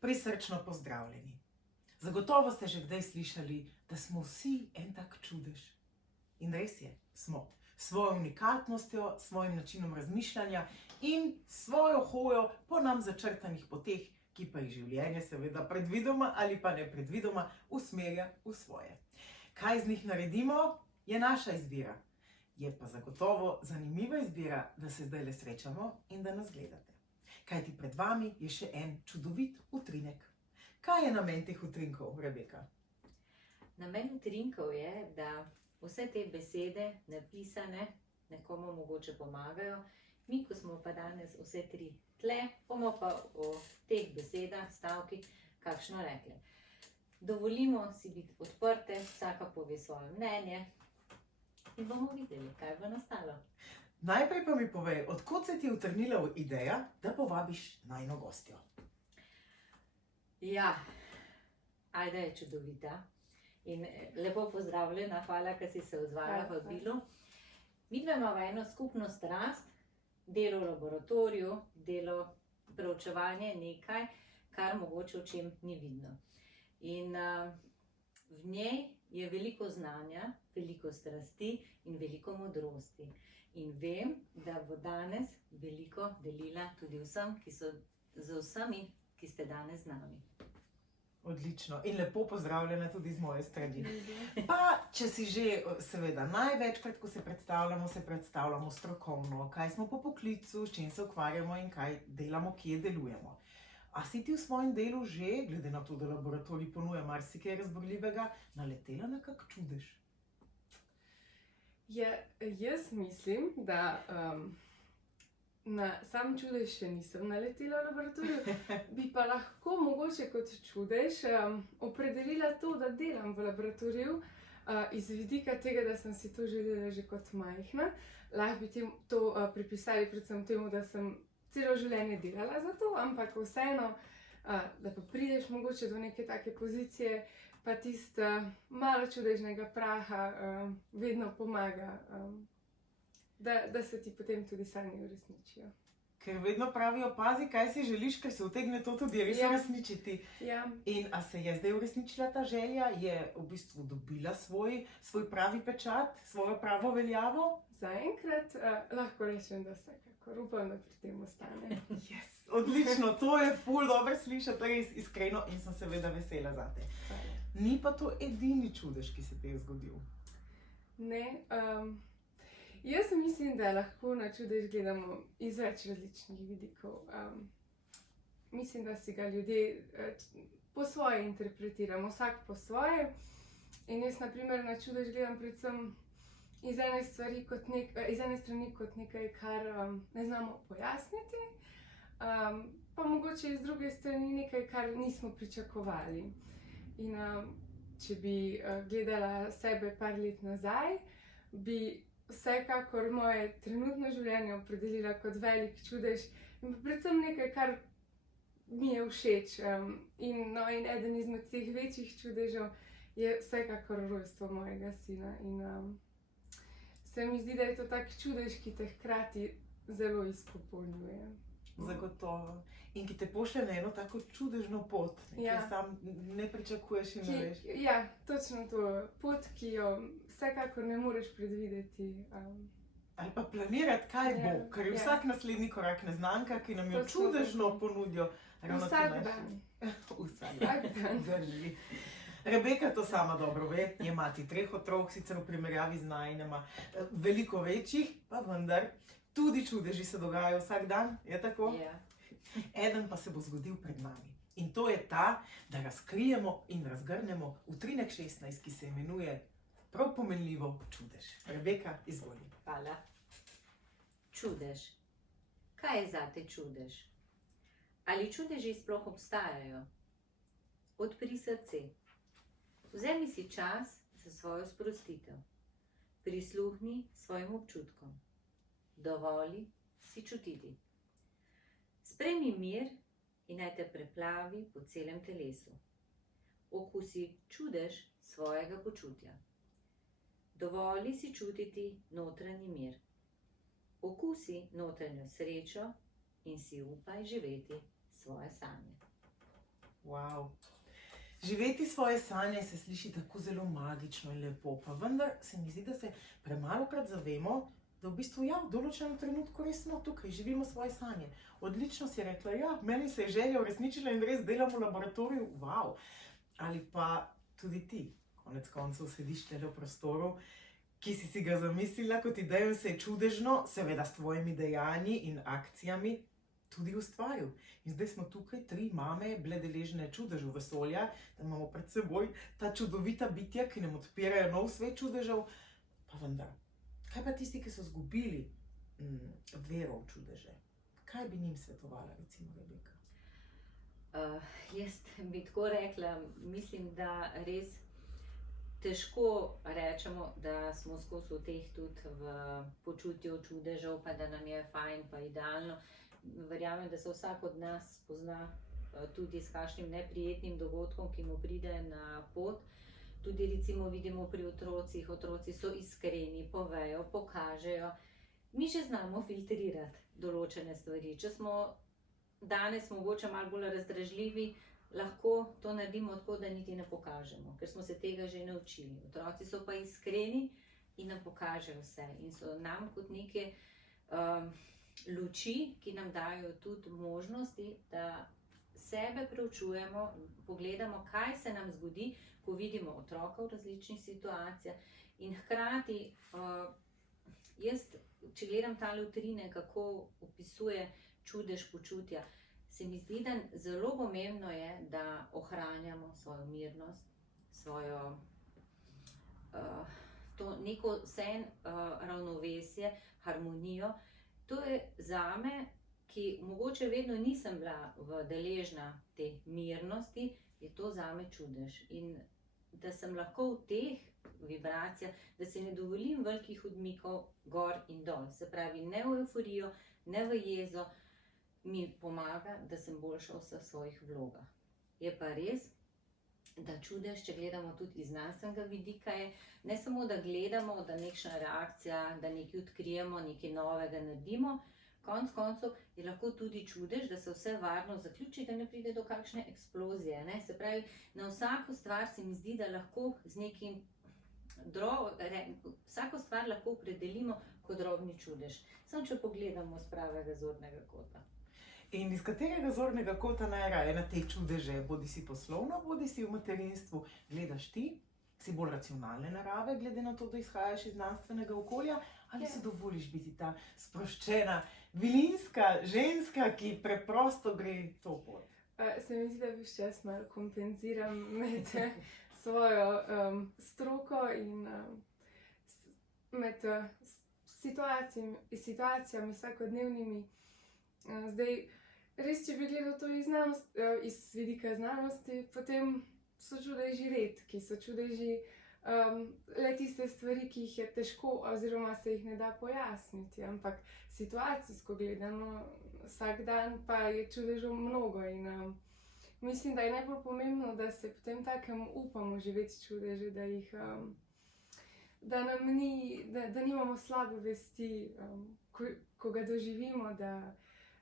Prisrčno pozdravljeni. Zagotovo ste že kdaj slišali, da smo vsi en tak čudež. In res je, smo. S svojo unikatnostjo, svojim načinom razmišljanja in svojo hojo po nam začrtanih poteh, ki pa jih življenje seveda predvidoma ali pa nepredvidoma usmerja v svoje. Kaj z njih naredimo, je naša izbira. Je pa zagotovo zanimiva izbira, da se zdajle srečamo in da nas gledate. Kajti pred vami je še en čudovit utrinek. Kaj je namen teh utrinkov, Rebeka? Namen utrinkov je, da vse te besede napisane nekomu mogoče pomagajo. Mi, ko smo pa danes vse tri tle, bomo pa o teh besedah, stavkih, kakšno rekli. Dovolimo si biti odprte, vsaka pove svoje mnenje in bomo videli, kaj bo nastalo. Najprej pa mi povej, odkot se ti je utrnila ideja, da povabiš najino gostjo? Ja, Ajda je čudovita in lepo pozdravljena, hvala, ker si se odzvala v vabilu. Midva imava eno skupno strast, delo v laboratoriju, delo preučevanje nekaj, kar mogoče v čem ni vidno. In v njej je veliko znanja, veliko strasti in veliko modrosti. In vem, da bo danes veliko delila tudi vsem, z vsemi, ki ste danes z nami. Odlično in lepo pozdravljena tudi z moje strani. Pa, če si že, seveda, največkrat, ko se predstavljamo strokovno, kaj smo po poklicu, s čim se ukvarjamo in kaj delamo, kje delujemo. A si ti v svojem delu že, glede na to, da laboratorij ponuja marsikaj razburljivega, naletela na kak čudež? Ja, jaz mislim, da na sam čudež še nisem naletela v laboratoriju, bi pa lahko mogoče kot čudež opredelila to, da delam v laboratoriju iz vidika tega, da sem si to želela že kot majhna. Lahko bi to pripisali predvsem temu, da sem celo življenje delala za to, ampak vseeno, da pa prideš mogoče do neke take pozicije, pa tisto malo čudežnega praha vedno pomaga, da se ti potem tudi sanje uresničijo. Ker vedno pravijo, pazi, kaj si želiš, ker se utegne to tudi res uresničiti. Ja. In a se je zdaj uresničila ta želja? Je v bistvu dobila svoj pravi pečat, svojo pravo veljavo? Zaenkrat lahko rečem, da vsekakor upam, da pri tem ostane. Yes, odlično, to je ful dobro slišati, res iskreno in sem seveda vesela zate. Ni pa to edini čudež, ki se ti je zgodil. Ne, jaz mislim, da lahko na čudež gledamo iz več različnih vidikov. Mislim, da si ga ljudje po svoje interpretiramo, vsak po svoje. In jaz na primer na čudež gledam predvsem iz ene strani kot nekaj, kar ne znamo pojasniti, pa mogoče iz druge strani nekaj, kar nismo pričakovali. In če bi gledala sebe par let nazaj, bi vsekakor moje trenutno življenje opredelila kot velik čudež in predvsem nekaj, kar mi je všeč. In eden izmed teh večjih čudežev je vsekakor rojstvo mojega sina. In se mi zdi, da je to tak čudež, ki te hkrati zelo izpopolnjuje. Zagotovo. In ki te pošlje na eno tako čudežno pot, ki sam ne pričakuješ in ne veš. Ja, točno to. Pot, ki jo vsekakor ne moreš predvideti. Ali pa planirati, kaj bo, ker je vsak naslednji korak neznanka, ki nam jo čudežno ponudijo. Vsak dan. Vsak dan. Drži. Rebeka to sama dobro ve, je mati 3 otrok, sicer v primerjavi z najinama veliko večjih, pa vendar tudi čudeži se dogajajo vsak dan, je tako? Ja. Eden pa se bo zgodil pred nami. In to je ta, da razkrijemo in razgrnemo utrinek 16, ki se imenuje prav pomenljivo čudež. Rebeka, izvoli. Hvala. Čudež. Kaj je zate čudež? Ali čudeži sploh obstajajo? Odpri srce. Vzemi si čas za svojo sprostitev. Prisluhni svojim občutkom. Dovoli si čutiti. Sprejmi mir in naj te preplavi po celem telesu. Okusi čudež svojega počutja. Dovoli si čutiti notranji mir. Okusi notranjo srečo in si upaj živeti svoje sanje. Wow. Živeti svoje sanje se sliši tako zelo magično in lepo, pa vendar se mi zdi, da se premalokrat zavemo, da v bistvu ja, v določenem trenutku res smo tukaj, živimo svoje sanje. Odlično si rekla, ja, meni se je želja uresničila in res delam v laboratoriju, wow. Ali pa tudi ti, konec koncev sediš tule v prostoru, ki si ga zamislila kot idejo in se je čudežno, seveda s tvojimi dejanji in akcijami, tudi ustvaril. In zdaj smo tukaj, 3 mame, bile deležne čudežev vesolja, da imamo pred seboj ta čudovita bitja, ki nam odpirajo nov svet čudežev. Pa vendar, kaj pa tisti, ki so izgubili vero v čudeže? Kaj bi njim svetovala, recimo Rebeka? Jaz bi tako rekla, mislim, da res težko rečemo, da smo skozi v teh tudi v počutju čudežev, pa da nam je fajn, pa idealno. Verjamem, da se vsak od nas spozna tudi s kakšnim neprijetnim dogodkom, ki mu pride na pot. Tudi recimo vidimo pri otrocih, otroci so iskreni, povejo, pokažejo. Mi že znamo filtrirati določene stvari. Če smo danes mogoče malo bolj razdražljivi, lahko to naredimo tako, da niti ne pokažemo, ker smo se tega že naučili. Otroci so pa iskreni in nam pokažejo vse in so nam kot neke luči, ki nam dajo tudi možnosti, da sebe preučujemo, pogledamo, kaj se nam zgodi, ko vidimo otroka v različnih situacijah in hkrati, jaz, če gledam tale utrine, kako opisuje čudež počutja, se mi zdi, da zelo pomembno je, da ohranjamo svojo mirnost, svojo to neko ravnovesje, harmonijo. To je zame, ki mogoče vedno nisem bila deležna te mirnosti, je to zame čudež. In da sem lahko v teh vibracijah, da se ne dovolim velikih odmikov gor in dol. Se pravi, ne v euforijo, ne v jezo, mi pomaga, da sem boljša v vseh svojih vlogah. Je pa res, da čudež, če gledamo tudi iz znanstvenega vidika, je ne samo, da gledamo, da nekšna reakcija, da nekaj odkrijemo, nekaj novega naredimo, konec koncev je lahko tudi čudež, da se vse varno zaključi, da ne pride do kakšne eksplozije. Ne? Se pravi, na vsako stvar se mi zdi, da lahko z nekim vsako stvar lahko opredelimo kot drobni čudež. Samo če pogledamo z pravega zornega kota. In iz katerega zornega kota najraje na te čudeže, bodi si poslovno, bodi si v materinstvu, gledaš ti? Si bolj racionalne narave, glede na to, da izhajaš iz znanstvenega okolja, ali si dovoliš biti ta sproščena, vilinska ženska, ki preprosto gre to pot? Se mi zdi, da bi še jaz malo kompenziram med svojo stroko in med situacijami vsakodnevnimi. Zdaj, res, če bi gledal to iz vidika znanosti, potem so čudeži redki, so čudeži le tiste stvari, ki jih je težko oziroma se jih ne da pojasniti, ampak situacijsko gledano vsak dan pa je čudežev mnogo in mislim, da je najbolj pomembno, da se potem takem upamo živeti čudeže, da nam da nimamo slabe vesti, ko ga doživimo,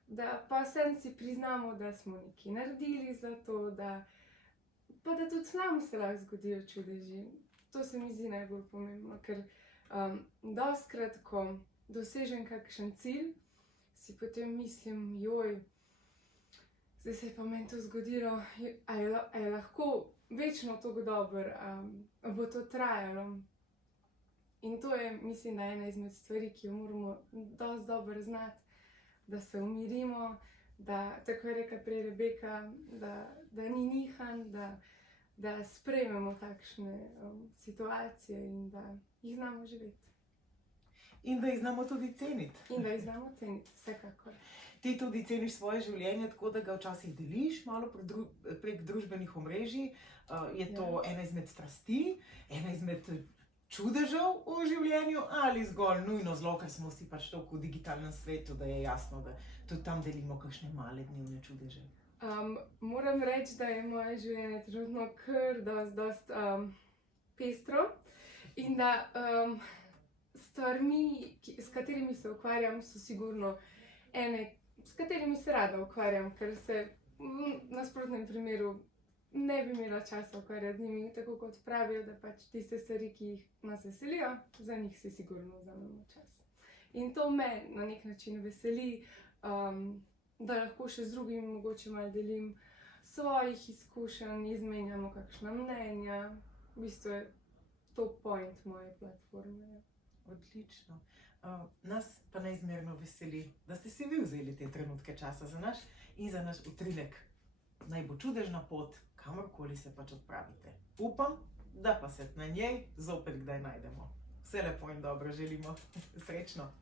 da pa vsem si priznamo, da smo nekaj naredili za to, pa da tudi nam se lahko zgodijo čudeži. To se mi zdi najbolj pomembno, ker dostikrat, ko dosežem kakšen cilj, si potem mislim, joj, zdaj se je pa meni to zgodilo, a je lahko večno tako dobro, a bo to trajalo. In to je, mislim, da ena izmed stvari, ki jo moramo dosti dobro znati, da se umirimo, da, tako je rekla prej Rebeka, da ni nihanj, da sprejmemo takšne situacije in da jih znamo živeti. In da jih znamo tudi ceniti. In da jih znamo ceniti, vsekakor. Ti tudi ceniš svoje življenje tako, da ga včasih deliš malo prek družbenih omrežij. Je to ena izmed strasti, ena izmed čudežev v življenju ali zgolj nujno zlo, ker smo vsi pač toliko v digitalnem svetu, da je jasno, da tudi tam delimo kakšne male dnevne čudeže? Moram reči, da je moje življenje trenutno kar dosti pestro in da stvarmi, s katerimi se ukvarjam, so sigurno ene, s katerimi se rada ukvarjam, ker se v nasprotnem primeru ne bi imela časa ukvarjati z njimi, tako kot pravijo, da pač tiste stvari, ki jih nas veselijo, za njih si sigurno vzamemo čas. In to me na nek način veseli, da lahko še z drugimi mogoče malo delim svojih izkušenj, izmenjamo kakšna mnenja. V bistvu je to point moje platforme. Odlično. Nas pa neizmerno veseli, da ste si vi vzeli te trenutke časa za naš in za naš utrinek. Naj bo čudežna pot, kamorkoli se pač odpravite. Upam, da pa se na njej zopet kdaj najdemo. Vse lepo in dobro želimo. Srečno.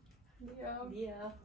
Ja. Ja.